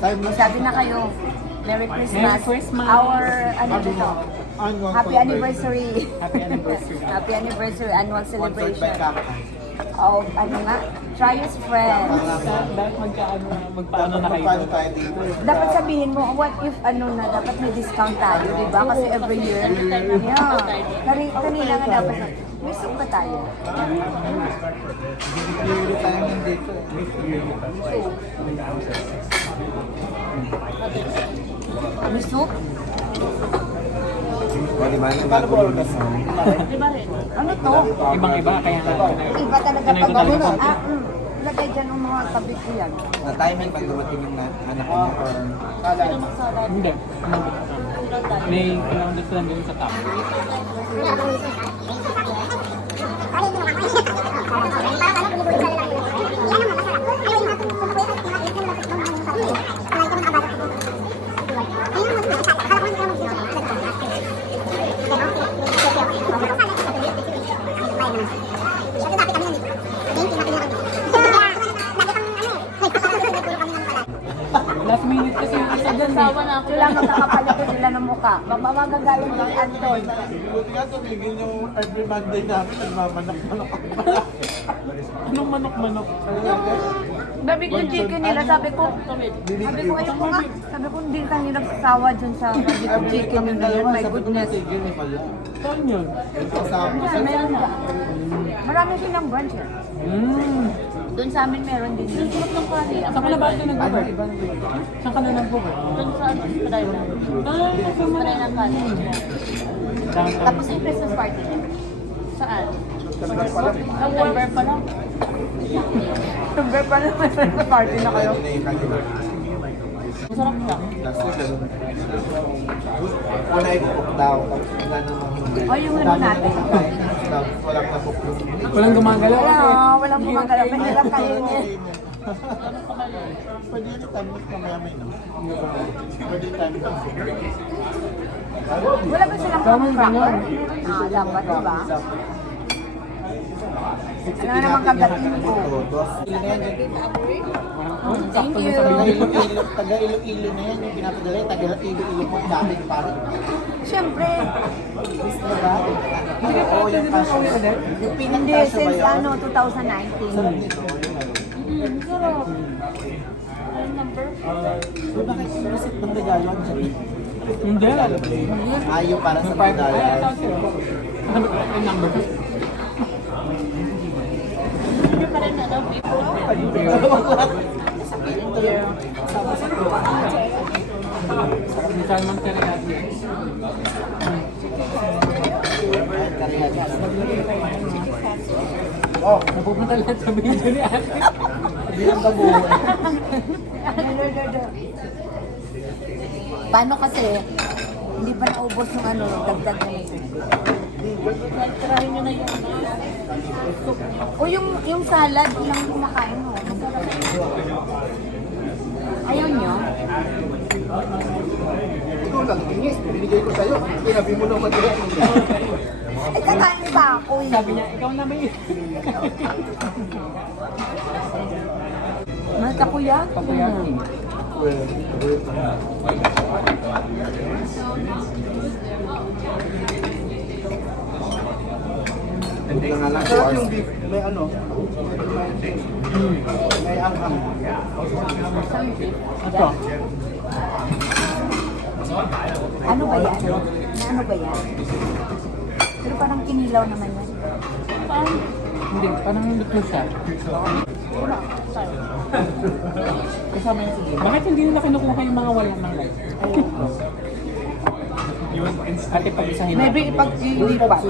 Sabi na kayo, Merry Christmas. Merry Christmas. Our, ano dito? Happy anniversary. Happy anniversary. Happy anniversary, annual Sponsored by celebration. Kakay. Of, ano nga, Trios Friends. Dapat magpaano na kayo. Magpaano tayo dito? Dapat sabihin mo, what if ano na, dapat may discount tayo, di ba? Kasi every year. Yeah. Kanina nga dapat, may soup ba tayo? Bibili tayo nandito. May soup? O, di ba? Nagbagulo sa Ano to? Ibang-iba, kaya nga. Iba talaga pag ano. Lagay dyan ang mga tabi ko yan. na timing pag dumating yung anak niya or Hindi. May kailangan dito lang din sa top. Last minute kasi yung isa dyan eh. Sila magkakapalikod sila ng mukha. Magagaling kay Anton. buti nga tumigil yung every Monday namin nagmamanak-manak ako. Anong manok-manok? Baby yung chicken nila, sabi ko ayun ko nga. Sabi ko hindi kami nagsasawa dyan sa barbecue chicken nila yun. My goodness. Tigil ni pala. Saan yun? Kasama Yan, meron ba? Marami silang branch eh. Doon sa amin meron din yun. Saan ka na ba ito nag-work? Saan ka na nag-work? Doon sa Padayna. Ay, nasa Padayna College. Tapos yung Christmas party niya. Saan? November pa lang. November pa naman Christmas party na kayo. Masarap siya. Last week ganun. Wala i-book daw. Wala namang hindi. O yung ano natin. Walang na-book yung Walang gumagalaw kasi. Walang bumagalaw. Mahirap kainin. Pwede yung time na mamaya may no? Pwede yung time na. Wala ba silang cracker? Dapat, diba? Ano naman kagatin ko? Thank you. Taga Iloilo na yan, yung pinapadala yung taga Iloilo po dami parang. Siyempre. Diba? Oo, yung cash. Yung Hindi, pinag-cash ba since yun? ano, 2019. Sarap nito. Sarap. Ano number? So bakit yung receipt ng regalo ang sabi? Hindi. Ayaw para sa regalo. Ano yung number? Number pa rin ano? Sarap ni Salman Teriyaki. Oh, Napupunta lahat sa video ni ate. bilang kabuo. Paano kasi, hindi pa naubos yung ano, dagdag na yun. Try nyo na yun. O yung salad, ilang kumakain mo. Masarap. Ayaw nyo? Ikaw lang, ingis. Binigay ko sa'yo. Tinabi mo naman yun. Ay, kakain pa ako eh. Sabi niya, ikaw na may... Mahal ka kuya? Papayaki. Hindi nga lang. Sarap yung beef. May ano? May anghang. Ito. Ano ba yan? Na ano ba yan? Pero parang kinilaw naman yan. Hindi, parang luto siya. Kasama yung sige. Bakit hindi nila kinukuha yung mga walang malay? Ate, pag-isahin mo. Maybe ipag-ilipat.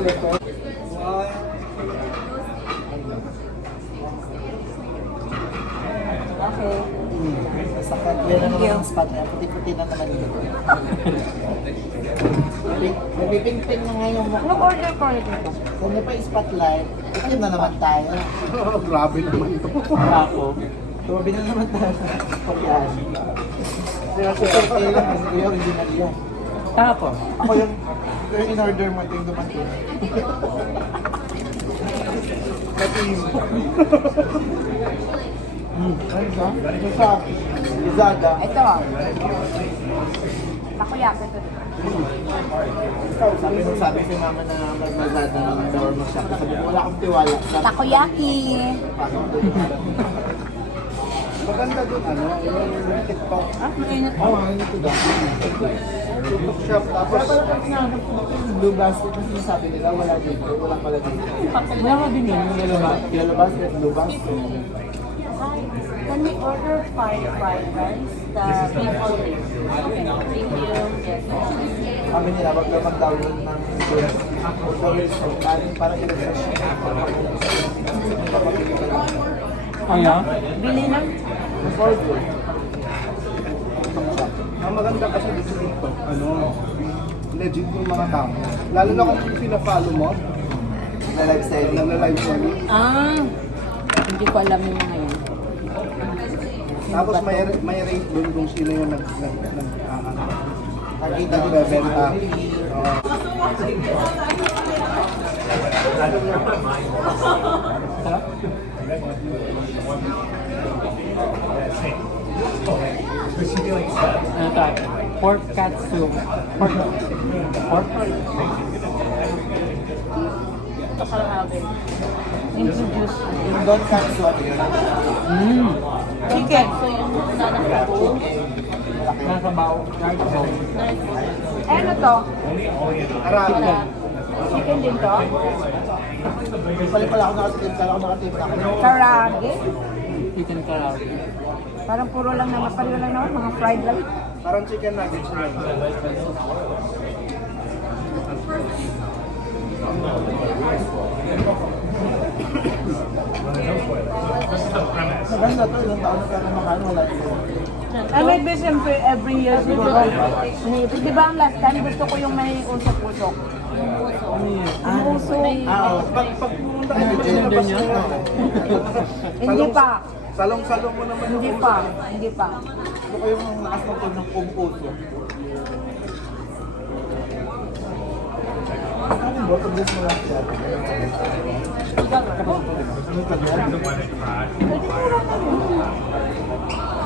Okay. Sa yan na naman ang spot niya. Puti-puti na naman yun. Nabiping-ping na ngayon mo. Anong order ko ulit ito? Kung may pa spotlight, itim na naman tayo. Grabe naman ito. Ako. Tumabi na naman tayo. Yan. Kasi okay lang. Kasi kuya, original yan. Tako. Ako yung in-order mo ito yung dumating. Ano siya? Ito sa Izada. Ito. Takoyaki ito. Sabi si mama na magmazada ng shawarma shop. Sabi ko, wala akong tiwala. Takoyaki. Maganda dun, ano, yung TikTok. Mainit. Oo, mainit ko daw. TikTok shop. Tapos, blue basket yung sinasabi nila, wala dito. Wala pala dito. Wala ka din yun, yung lalabas. Yellow basket, blue basket. Can we order 5 fried rice? The beef only. Okay. Thank you. Yes. Sabi nila, wag daw mag-download ng food. Parang i-refresh yung Kaya? Bili na. Before ko. Ang maganda kasi dito dito, ano, legit yung mga tao. Lalo na kung pina-follow mo, na live selling. Nagla-live selling. Hindi ko alam yung mga yan. Tapos may rate doon kung sino yung nakita ko na benta. Sarap? Ano tayo? Pork katsu. Pork? Introduce. Yung Don Katsu, ano yun? Chicken. So yung nanay ko, Nasa baw. Large bowl. Ano to? Arami. Chicken din to? Pala ako nakatim, kala ko nakatim na ako. Karage. Chicken karaoke. Parang puro lang naman, pareho lang naman, mga fried lang. Parang chicken nuggets na yun. Maganda to, ilang taon na tayo makaano, wala ito. Ay, may be siyempre every year siguro. Di ba ang last time gusto ko yung may usok-usok? Ang usok. Oo. Pag pumunta kayo dito sa labas ng ano. Hindi pa. Salong-salong mo naman yung Hindi uso. pa. Hindi pa. Gusto ko yung lakas ng tone ng pumpuso. Ano ba? Pag-guess mo lang siya. Ano ka yan?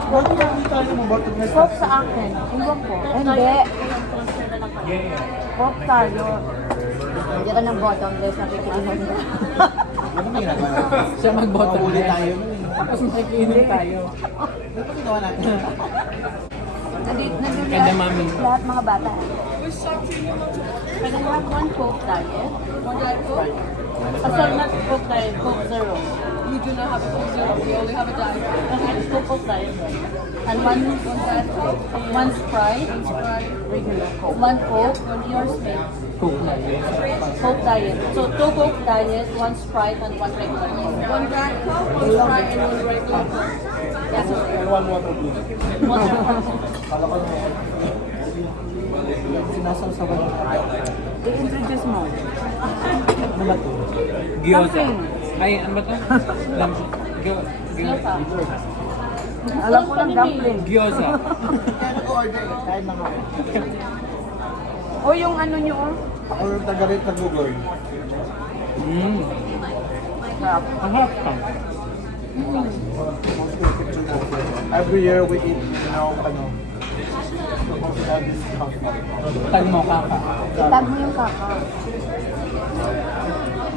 Bakit nakita niyo mo bottom na Pork sa akin. Iwan ko. Hindi. Pork tayo. Hindi ka ng bottomless, nakikilihan mo. Ano ba ginagawa? Siya mag-bottom Mahuli left. tayo. Tapos nakikinig tayo. Ano ba ginawa natin? Nandun Ganda, mami. lahat mga bata. can I have one Coke diet? One diet Coke? Sorry, not Coke diet, Coke Zero. We do not have a Coke Zero. We only have a Diet Coke. Okay, let's go Coke diet then. And one Diet Coke, one Sprite, Regular Coke. one Coke, yours mate. Cook na yun. Coke diet. So two Coke diet, one Sprite, and one regular Coke. One Diet Coke, one Sprite, and one regular Coke. Yes, sir. One water please. Water. Kala ko naman. Sinasawsawan niyo na. I-introduce mo. Ano ba ito? Gyoza. Dumpling. Ay, ano ba ito? Gyoza. Gyoza. Alam ko lang dumpling. Gyoza. Kaya nag-order eh. Kain na nga ako. O yung ano nyo, oh. Ako yung taga-rate na Google. Sarap. Ang harap ka. Every year we eat, you know, ano, Tag mo kaka. Itag mo yung kaka.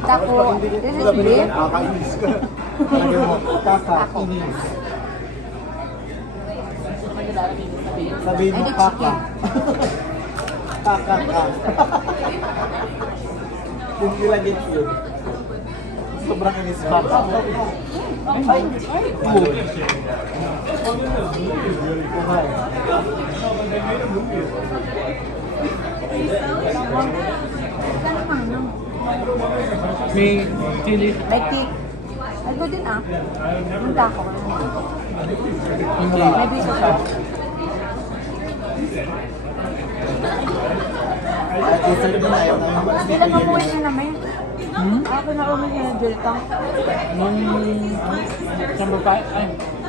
Tako, this is beef. Kakainis ka. Lagyan mo, kakainis. Sabihin mo, Ay, di kaka. Kaka ka. Kung nilagyan yun. Sobrang inis ka. Ay, Kuhay. May chili. may cake. Ay, ko din ah. Yung tako ko. Hindi. May biso siya. At dessert din ayaw namin mas Hindi lang umuwi na namin. Ako na umuwi na Jelta. Nung December 5, ay,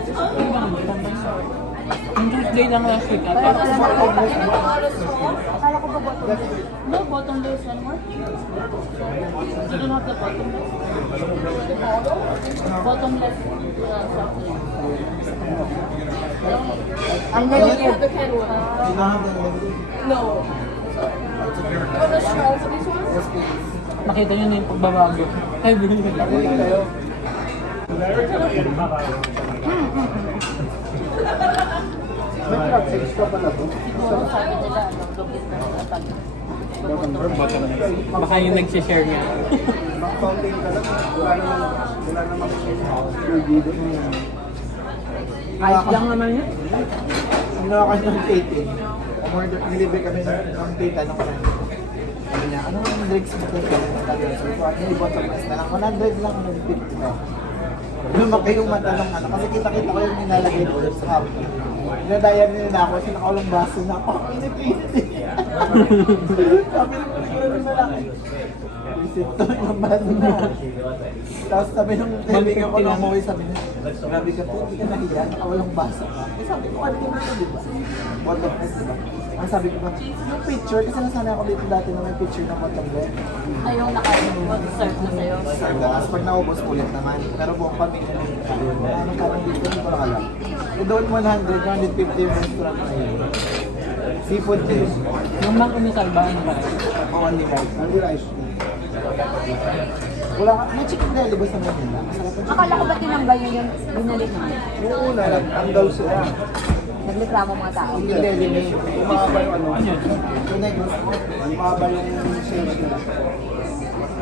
ano ba nung December? Yung Tuesday lang last week. Kaya At pala na ako. Akala ko ba ba ito? No bottomless anymore? You don't have the bottomless? Bottomless soft drink. Unlimited. The can one. No. Sorry. You want a straw for this one? Nakita nyo na yung pagbabago. Ay, May crab eggs pa pala to. Siguro sabi nila, lupit na sa pag. baka yung nag-share niya. Fountain ka lang. Wala namang perdido. Ayos lang naman yun. Nakakas ng 18. Nilibre kami ng tita nung kanya. Sabi niya, anong drinks mo ito? So, yung bottle glass na lang. 100 lang, 150 na. Lumaki yung mata ng ano. Kasi kita-kita ko yung nilalagay ko sa hapon. Dinadayan nila na ako kasi nakaulong baso na ako. Init-init. Sabi nung malaki. Isip to, yung baso na. Tapos sabi nung kaibigan ko na umuwi, sabi niya, grabe ka po, hindi ka nahiya, nakawalang baso ka. Eh sabi ko, ano yung ito, di ba? Bottom glass, di ba? Ang sabi ko ba, yung picture, kasi nasanay ako dito dati na may picture ng bottom glass. Ay, yung naka-serve na sa'yo. Tapos pag naubos, ulit naman. Pero buong pamilya na yun. Wala nang kanang dito, hindi ko lang alam. Eh doon 100, 150 yung restaurant na yun. Seafood din. Yung mang umisal ba? Ano ba? O only rice. Only rice. Wala ka, may chicken deli ba sa Manila? Masarap ang Akala ko ba tinanggal niya yung binalik mo? Yung una, nagtanggal sila. Nagreklamo mga tao. chicken deli na yun. Umaba yung ano. Yung negros mo. Umaba yung sales nila.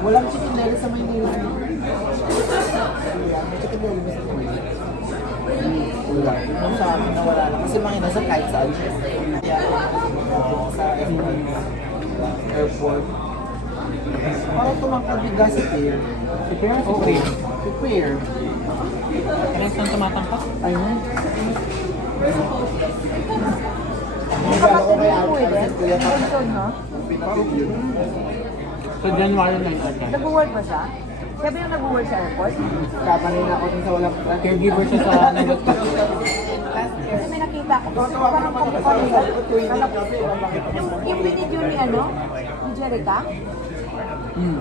Walang chicken deli sa Manila. May chicken deli ba sa Manila? Wala. Yung sa amin na wala lang. Kasi mga nasa kahit saan. Sa airport. Parang tumangkabigas si Pierre. Si Pierre o Pierre? Si Pierre. Parang saan tumatangka? Ayun. Kapatid niya po eh. Bunson, no? So, January na yung attack. Nag-work ba siya? Siya ba yung nag-work sa airport? Kapanin ako dun sa walang Caregiver siya sa Nagastas. Kasi may nakita ko. Parang pagkakita nila. Yung binidyo ni ano? Ni Jerica? Hmm.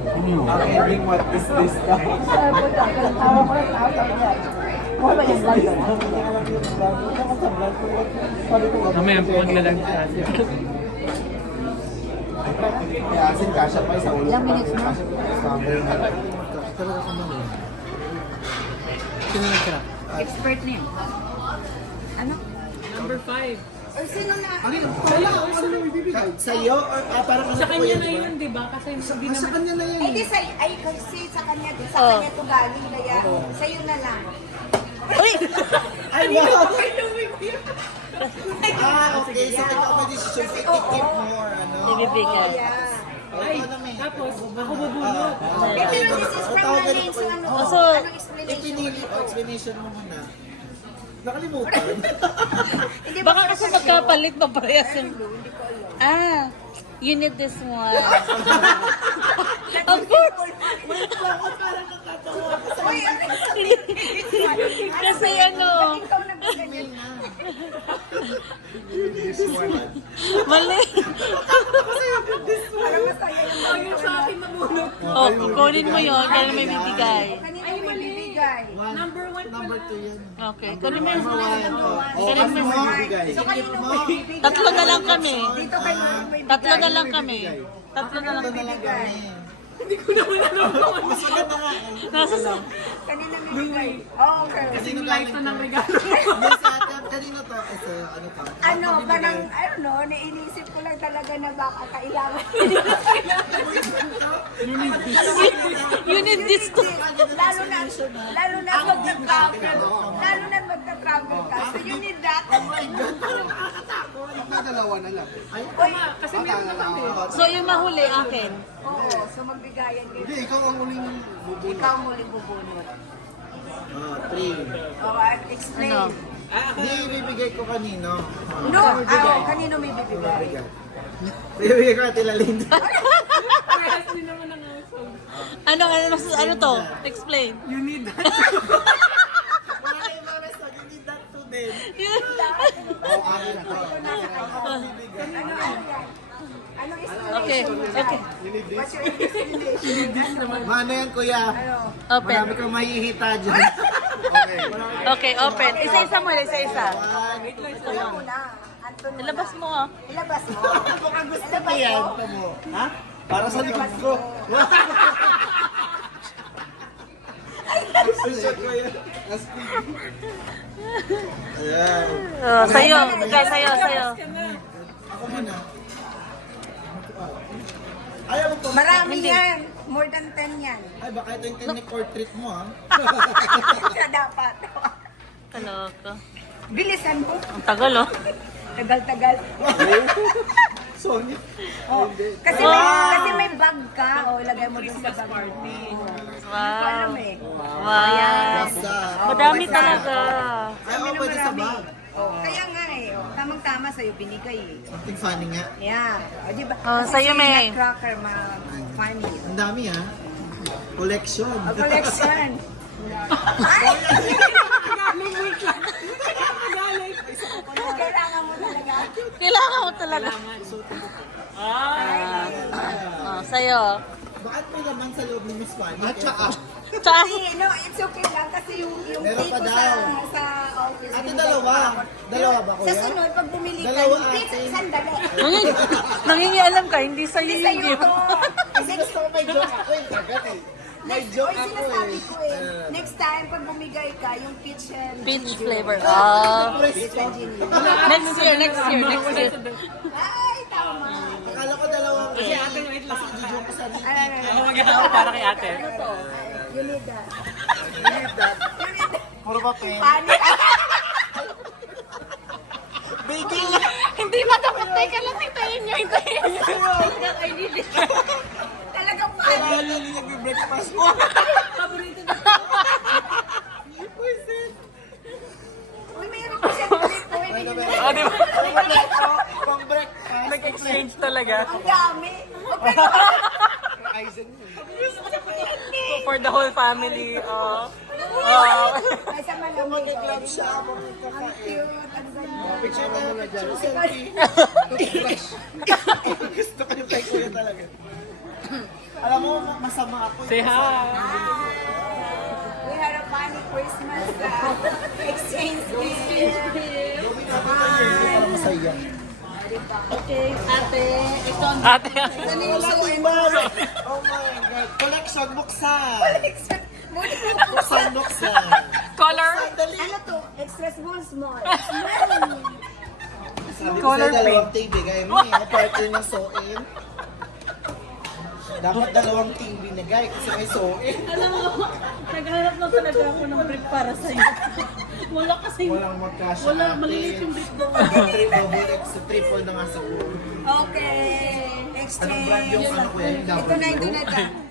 Ano yun? Ang ending, what is this daw? Sa airport lang. Kaya tawa ko lang tao. Sabi niya, wala ba yung vlog doon? Mamaya po maglalag siya. Kaya asin kasha pa sa ulo. Ilang minutes na? Talaga ka man eh. Sino nagtira? Expert na yun. Ano? Number 5. Sa'yo or parang Sa kanya na yun, di ba? Kasi hindi naman... Sa kanya na yan. Eh di ay kasi sa kanya din, sa kanya to galing, kaya sa'yo na lang. Ay, wow! Okay. So, may competition sa keep more, ano? Ibibigay. Ay, tapos ako bubunot. Eh pero this is from Malin, so ano, So, anong explanation? Ipinili ko, explanation mo muna. Nakalimutan. Hindi baka kasi magkapalit pa parehas yung... Ah, you need this one. Of course. Kasi ano, ikaw nagkaganyan. mali. Parang masaya yung Yung sa akin nabunot. Oh, kukunin mo yun, kaya may bibigay. kanina may bibigay. Number 1 Number 2 yan. Okay, kunin mo yun. Oh, Kunin mo ano yun. mo bigay? So kanino may bibigay? Tatlo na lang kami. Dito kay Maro may Tatlo na lang kami. Tatlo na lang. Ito na lang kami. Hindi ko naman alam kung ano. Mas maganda nga. Nasa sa... Kanina may bibigay. Oh, okay. Kasi nung Light galing to ng regalo. Hindi sa atin. Kanino to? Ito, ano to? Ano, parang, I don't know, nainisip ko lang talaga na baka kailangan. You need this to... lalo na magta-travel. Lalo na magta-travel ka. So you need that. Dalawa na lang. Kasi meron na kami. So yung mahuli akin. Oo, so magbigayan kayo. Hindi, ikaw ang huling bubunot. Ikaw muling bubunot. Oh, 3. Oh, explain. Ano? Hindi, ibibigay ko kanino. No, kanino may bibigay? Ibibigay ko natin lalim. Parehas din naman ang household. Ano to? Explain. You need that. Wala kayong mga message. You need that too din. Oo, akin na to. Ano yan? Ano is Okay, okay. What's your English? Mano yan, kuya? Open. Marami kang mahihita dyan. Okay, open. Isa-isa mo, isa-isa. Ikaw muna. Anton muna. Ilabas mo, oh. Ilabas mo. Mukhang gusto ko Ilabas yan. mo. Ito mo. Ha? Para sa likod ko. Shot ko yan. Ayan. Oh, sa'yo. Guys, sa'yo. Ako muna. Ayaw mo po. Marami yan. More than 10 yan. Ay, baka ito yung technique portrait mo, ha? Sa dapat. Kaloko. Bilisan mo. Ang tagal, oh. Tagal-tagal. Sony. Oh, kasi may bag ka. Oh, ilagay mo dun sa bag mo. Hindi ko Wow. alam eh. Wow. Basta. Madami talaga. Ay, oo, pwede sa bag. Oh, kaya nga eh. Oh, tamang-tama sa'yo binigay eh. Something funny nga. Yeah. O, diba? Oh, sa'yo, May. Nutcracker, funny. Ang dami, ha? Collection. O, collection. Kailangan mo talaga. Kailangan mo talaga. Oh, sa'yo. Bakit may laman sa loob ni Miss Fanny? At saka, Tsaka, Hindi, no, it's okay lang kasi yung Meron pay pa ko daw. sa office. Ate, binigay dalawa. ko ako. Dalawa ba, Sa kuya? sunod, pag bumili ka, Dalawa, hindi, ate. sandali. nangingialam ka, hindi sa'yo Hindi yung sa'yo gift. to. kasi gusto ko may joke ako eh. Agad eh. May joke Oy, ako sinasabi eh. ko eh. Next time, pag bumigay ka, yung peach and Peach ginger. flavor. Oh. Peach and ginger. Next year. Ay, tama. Akala ko dalawang. Kasi ate, wait lang. Kasi joke ko sa Ano, ano, ano? Maganda ako para kay ate. Ano to? You need that. You need that. You need that. Puro papel. Paano? Baby! Hindi matapos. Teka lang, hintayin nyo. Talagang paano? Kailangan lang yung nagbe-breakfast mo. Uy, mayroon ko siya ulit ko. Ano ba? Ah, di ba? Pang breakfast. Nag-exchange talaga. Ang dami. Okay. For the whole family. Ay, sa malamig. Mag-club siya. Ang cute. Ang ganda. Picture na muna dyan. Selfie. Gusto ko yung kay kuya talaga. Alam mo, masama ako. Say hi. We had a funny Christmas exchange gift. Para masaya. Okay, ate. Ito ang Ate. Wala ko iba. Oh my God. Collection, buksan. Buksan. Color. Ano to? Extra small. Sabi ko Color sa'yo, dalawang TV. Gaya mo eh, partner ng soin. Dapat dalawang TV na guy kasi may soin. Alam mo, naghanap na talaga ako ng brief para sa'yo. Wala kasi. Walang magkasya. Wala, malilit yung brief doon. Double X, triple na nga sa goal. Okay. Exchange. Anong brand yung ano ko yan? Ito na.